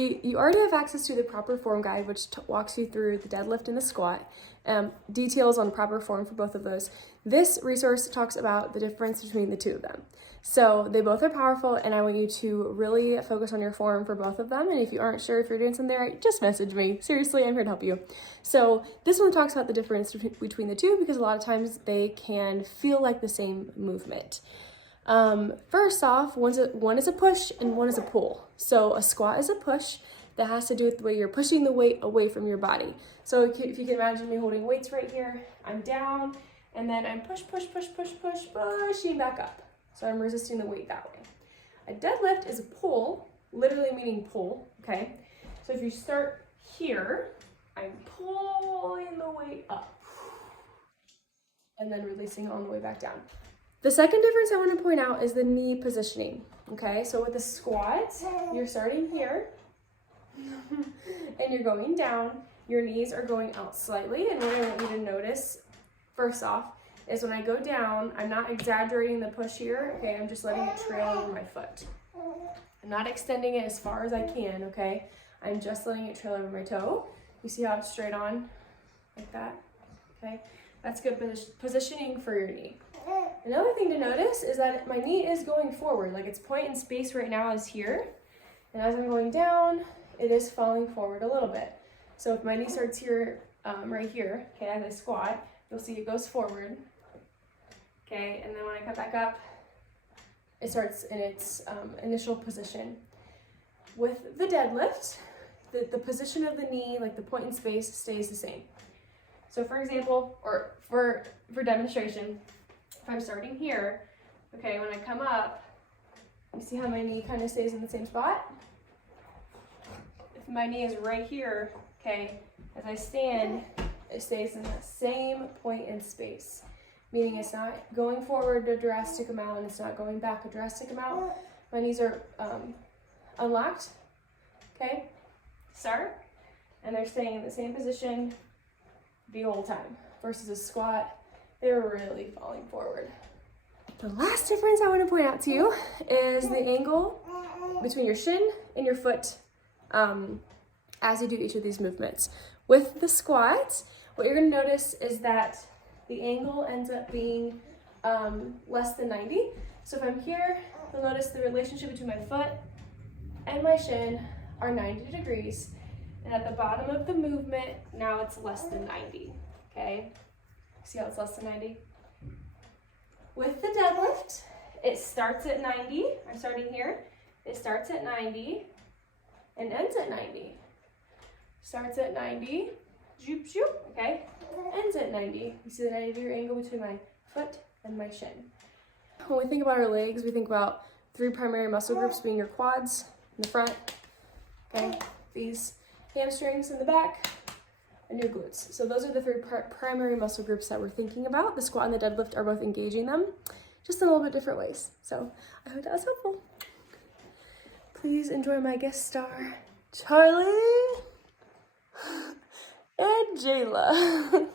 You already have access to the proper form guide, which walks you through the deadlift and the squat, details on proper form for both of those. This resource talks about the difference between the two of them. So they both are powerful, and I want you to really focus on your form for both of them. And if you aren't sure if you're doing something right, just message me. Seriously, I'm here to help you. So this one talks about the difference between the two, because a lot of times they can feel like the same movement. First off, one is a push and one is a pull. So a squat is a push that has to do with the way you're pushing the weight away from your body. So if you can imagine me holding weights right here, I'm down, and then I'm pushing back up. So I'm resisting the weight that way. A deadlift is a pull, literally meaning pull, okay? So if you start here, I'm pulling the weight up and then releasing it on the way back down. The second difference I want to point out is the knee positioning, okay? So with the squat, you're starting here and you're going down. Your knees are going out slightly, and what I want you to notice, first off, is when I go down, I'm not exaggerating the push here, okay? I'm just letting it trail over my foot. I'm not extending it as far as I can, okay? I'm just letting it trail over my toe. You see how it's straight on, like that, okay? That's good positioning for your knee. Another thing to notice is that my knee is going forward, like its point in space right now is here. And as I'm going down, it is falling forward a little bit. So if my knee starts here, right here, okay, as I squat, you'll see it goes forward. Okay, and then when I come back up, it starts in its initial position. With the deadlift, the position of the knee, like the point in space, stays the same. So for example, or for demonstration, if I'm starting here, okay, when I come up, you see how my knee kind of stays in the same spot? If my knee is right here, okay, as I stand, it stays in the same point in space, meaning it's not going forward a drastic amount and it's not going back a drastic amount. My knees are unlocked, okay, start, and they're staying in the same position the whole time, versus a squat, they're really falling forward. The last difference I want to point out to you is the angle between your shin and your foot as you do each of these movements. With the squat, what you're going to notice is that the angle ends up being less than 90. So if I'm here, you'll notice the relationship between my foot and my shin are 90 degrees. And at the bottom of the movement, now it's less than 90, okay? See how it's less than 90? With the deadlift, it starts at 90. I'm starting here. It starts at 90 and ends at 90. Starts at 90, zoop, zoop, okay? Ends at 90. You see the 90-degree angle between my foot and my shin. When we think about our legs, we think about three primary muscle groups being your quads in the front, okay? These hamstrings in the back, and your glutes. So those are the three primary muscle groups that we're thinking about. The squat and the deadlift are both engaging them, just in a little bit different ways. So I hope that was helpful. Please enjoy my guest star, Charlie and Jayla.